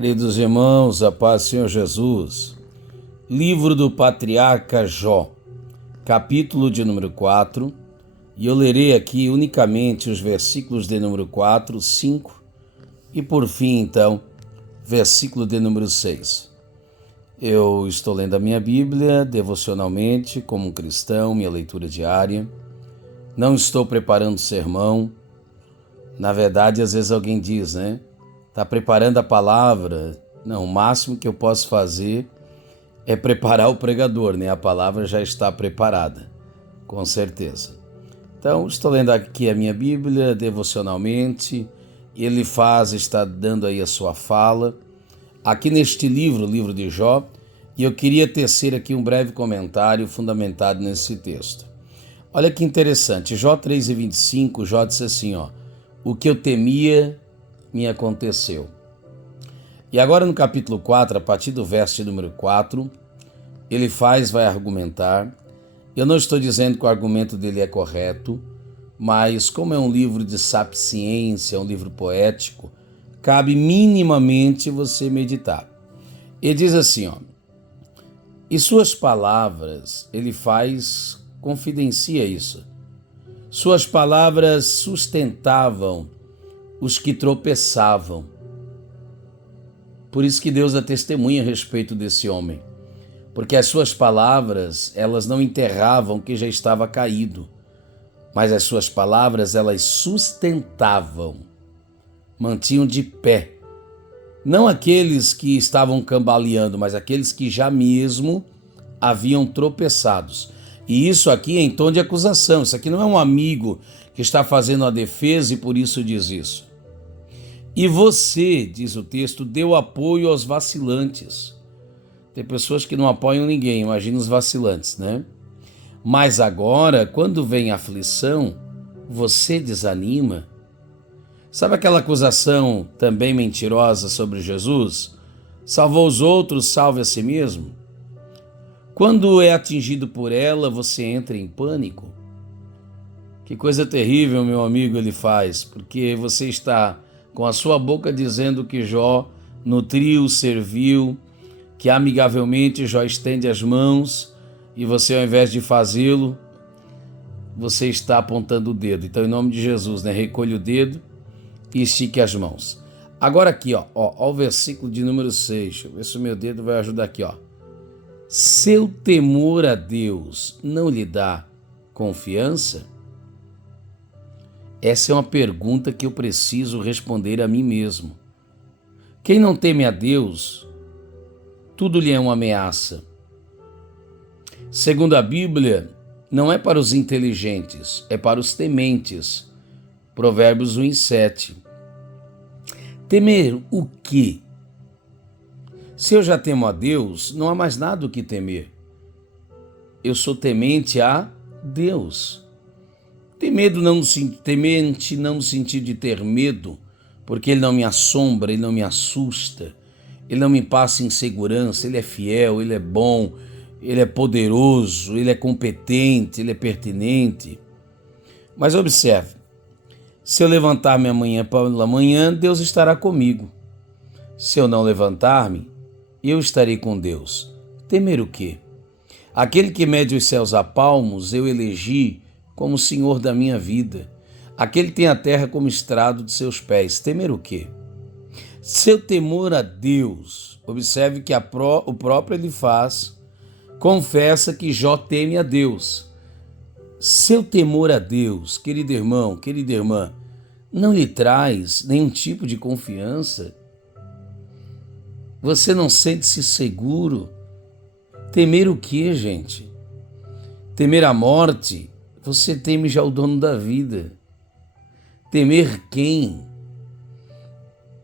Queridos irmãos, a paz do Senhor Jesus. Livro do patriarca Jó, capítulo de número 4, e eu lerei aqui unicamente os versículos de número 4, 5 e por fim, então, versículo de número 6. Eu estou lendo a minha Bíblia devocionalmente, como um cristão, minha leitura diária. Não estou preparando sermão. Na verdade, às vezes alguém diz, né? Está preparando a palavra. Não, o máximo que eu posso fazer é preparar o pregador, né? A palavra já está preparada, com certeza. Então, estou lendo aqui a minha Bíblia devocionalmente. Ele está dando aí a sua fala. Aqui neste livro, o livro de Jó, e eu queria tecer aqui um breve comentário fundamentado nesse texto. Olha que interessante, Jó 3:25, Jó disse assim, o que eu temia me aconteceu. E agora no capítulo 4, a partir do verso de número 4, ele vai argumentar. Eu não estou dizendo que o argumento dele é correto, mas como é um livro de sapiência, um livro poético, cabe minimamente você meditar. Ele diz assim, e suas palavras, ele confidencia isso. Suas palavras sustentavam os que tropeçavam. Por isso que Deus dá testemunha a respeito desse homem. Porque as suas palavras, elas não enterravam o que já estava caído. Mas as suas palavras, elas sustentavam, mantinham de pé. Não aqueles que estavam cambaleando, mas aqueles que já mesmo haviam tropeçados. E isso aqui é em tom de acusação. Isso aqui não é um amigo que está fazendo a defesa e por isso diz isso. E você, diz o texto, deu apoio aos vacilantes. Tem pessoas que não apoiam ninguém, imagina os vacilantes, né? Mas agora, quando vem a aflição, você desanima. Sabe aquela acusação também mentirosa sobre Jesus? Salvou os outros, salve a si mesmo. Quando é atingido por ela, você entra em pânico. Que coisa terrível, meu amigo, ele faz, porque você está com a sua boca dizendo que Jó nutriu, serviu, que amigavelmente Jó estende as mãos e você, ao invés de fazê-lo, você está apontando o dedo. Então, em nome de Jesus, né? Recolhe o dedo e estique as mãos. Agora aqui, o versículo de número 6. Deixa eu ver se o meu dedo vai ajudar aqui, Seu temor a Deus não lhe dá confiança? Essa é uma pergunta que eu preciso responder a mim mesmo. Quem não teme a Deus, tudo lhe é uma ameaça. Segundo a Bíblia, não é para os inteligentes, é para os tementes. Provérbios 1:7. Temer o quê? Se eu já temo a Deus, não há mais nada o que temer. Eu sou temente a Deus. Temente não no sentido de ter medo, porque Ele não me assombra, Ele não me assusta, Ele não me passa insegurança, Ele é fiel, Ele é bom, Ele é poderoso, Ele é competente, Ele é pertinente. Mas observe, se eu levantar-me amanhã pela manhã, Deus estará comigo. Se eu não levantar-me, eu estarei com Deus. Temer o quê? Aquele que mede os céus a palmos, eu elegi como Senhor da minha vida. Aquele que tem a terra como estrado de seus pés. Temer o quê? Seu temor a Deus, observe que o próprio ele confessa que Jó teme a Deus. Seu temor a Deus, querido irmão, querida irmã, não lhe traz nenhum tipo de confiança? Você não sente-se seguro? Temer o quê, gente? Temer a morte? Você teme já o dono da vida. Temer quem?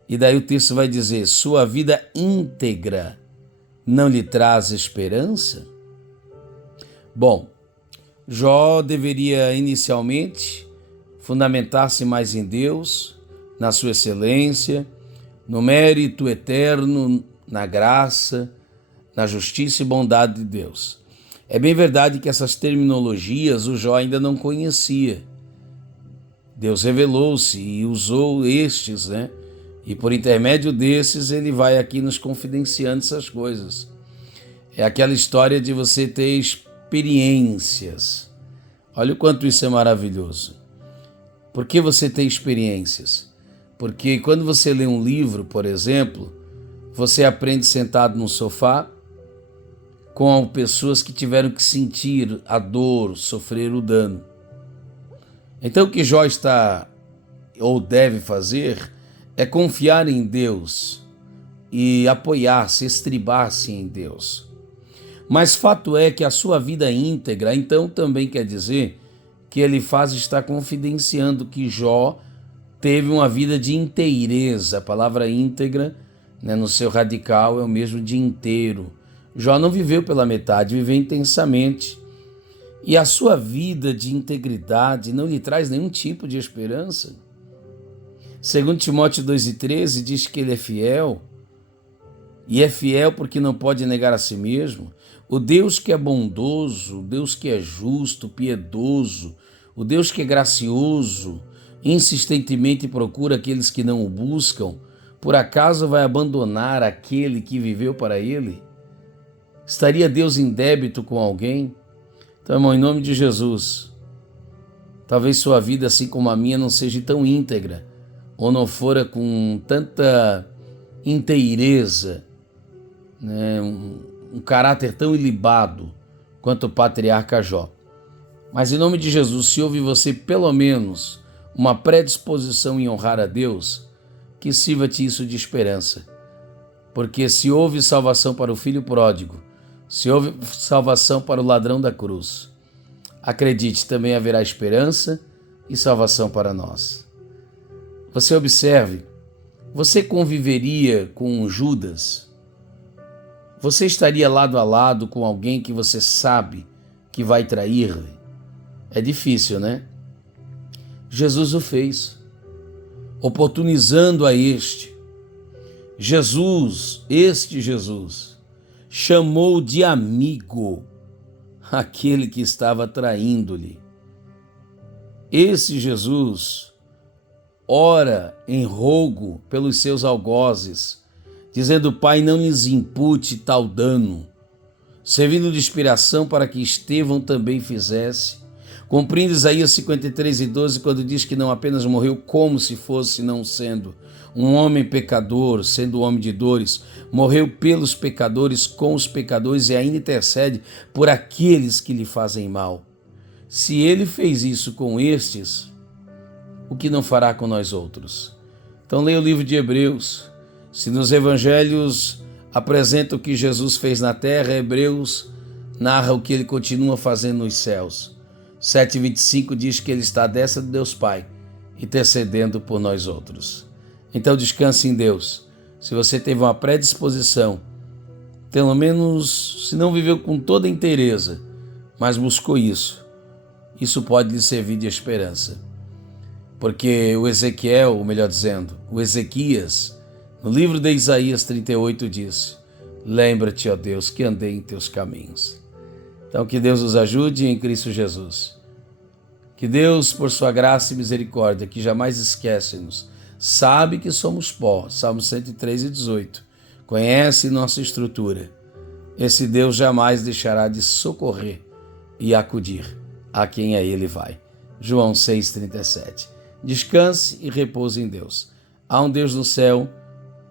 E daí o texto vai dizer, sua vida íntegra não lhe traz esperança? Bom, Jó deveria inicialmente fundamentar-se mais em Deus, na sua excelência, no mérito eterno, na graça, na justiça e bondade de Deus. É bem verdade que essas terminologias o Jó ainda não conhecia. Deus revelou-se e usou estes, E por intermédio desses, ele vai aqui nos confidenciando essas coisas. É aquela história de você ter experiências. Olha o quanto isso é maravilhoso. Por que você tem experiências? Porque quando você lê um livro, por exemplo, você aprende sentado no sofá com pessoas que tiveram que sentir a dor, sofrer o dano. Então o que Jó está ou deve fazer é confiar em Deus e apoiar-se, estribar-se em Deus. Mas fato é que a sua vida íntegra, então também quer dizer que ele está confidenciando que Jó teve uma vida de inteireza. A palavra íntegra, no seu radical, é o mesmo de inteiro. Jó não viveu pela metade, viveu intensamente. E a sua vida de integridade não lhe traz nenhum tipo de esperança. Segundo Timóteo 2,13 diz que ele é fiel, e é fiel porque não pode negar a si mesmo. O Deus que é bondoso, o Deus que é justo, piedoso, o Deus que é gracioso, insistentemente procura aqueles que não o buscam, por acaso vai abandonar aquele que viveu para ele? Estaria Deus em débito com alguém? Então, irmão, em nome de Jesus, talvez sua vida, assim como a minha, não seja tão íntegra, ou não fora com tanta inteireza, um caráter tão ilibado quanto o patriarca Jó. Mas em nome de Jesus, se houve em você pelo menos uma predisposição em honrar a Deus, que sirva-te isso de esperança. Porque se houve salvação para o filho pródigo, se houve salvação para o ladrão da cruz, acredite, também haverá esperança e salvação para nós. Você observe, você conviveria com Judas? Você estaria lado a lado com alguém que você sabe que vai trair-lhe? É difícil, né? Jesus o fez, oportunizando a este. Este Jesus, chamou de amigo aquele que estava traindo-lhe. Esse Jesus ora em rogo pelos seus algozes, dizendo: Pai, não lhes impute tal dano, servindo de inspiração para que Estevão também fizesse. Cumprindo Isaías 53:12, quando diz que não apenas morreu como se fosse, não sendo um homem pecador, sendo homem de dores, morreu pelos pecadores, com os pecadores e ainda intercede por aqueles que lhe fazem mal. Se ele fez isso com estes, o que não fará com nós outros? Então leia o livro de Hebreus. Se nos evangelhos apresenta o que Jesus fez na terra, Hebreus narra o que ele continua fazendo nos céus. 7:25 diz que ele está à destra de Deus Pai, intercedendo por nós outros. Então descanse em Deus. Se você teve uma predisposição, pelo menos se não viveu com toda inteireza, mas buscou isso pode lhe servir de esperança. Porque o Ezequiel, ou melhor dizendo, o Ezequias, no livro de Isaías 38 diz: lembra-te, ó Deus, que andei em teus caminhos. Então que Deus nos ajude em Cristo Jesus. Que Deus, por sua graça e misericórdia, que jamais esquece-nos, sabe que somos pó, Salmo 103:18, conhece nossa estrutura. Esse Deus jamais deixará de socorrer e acudir a quem a Ele vai. João 6:37. Descanse e repouse em Deus. Há um Deus no céu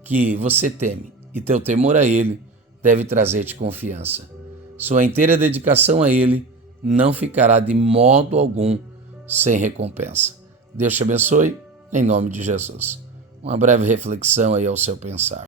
que você teme, e teu temor a Ele deve trazer-te confiança. Sua inteira dedicação a Ele não ficará de modo algum sem recompensa. Deus te abençoe, em nome de Jesus. Uma breve reflexão aí ao seu pensar.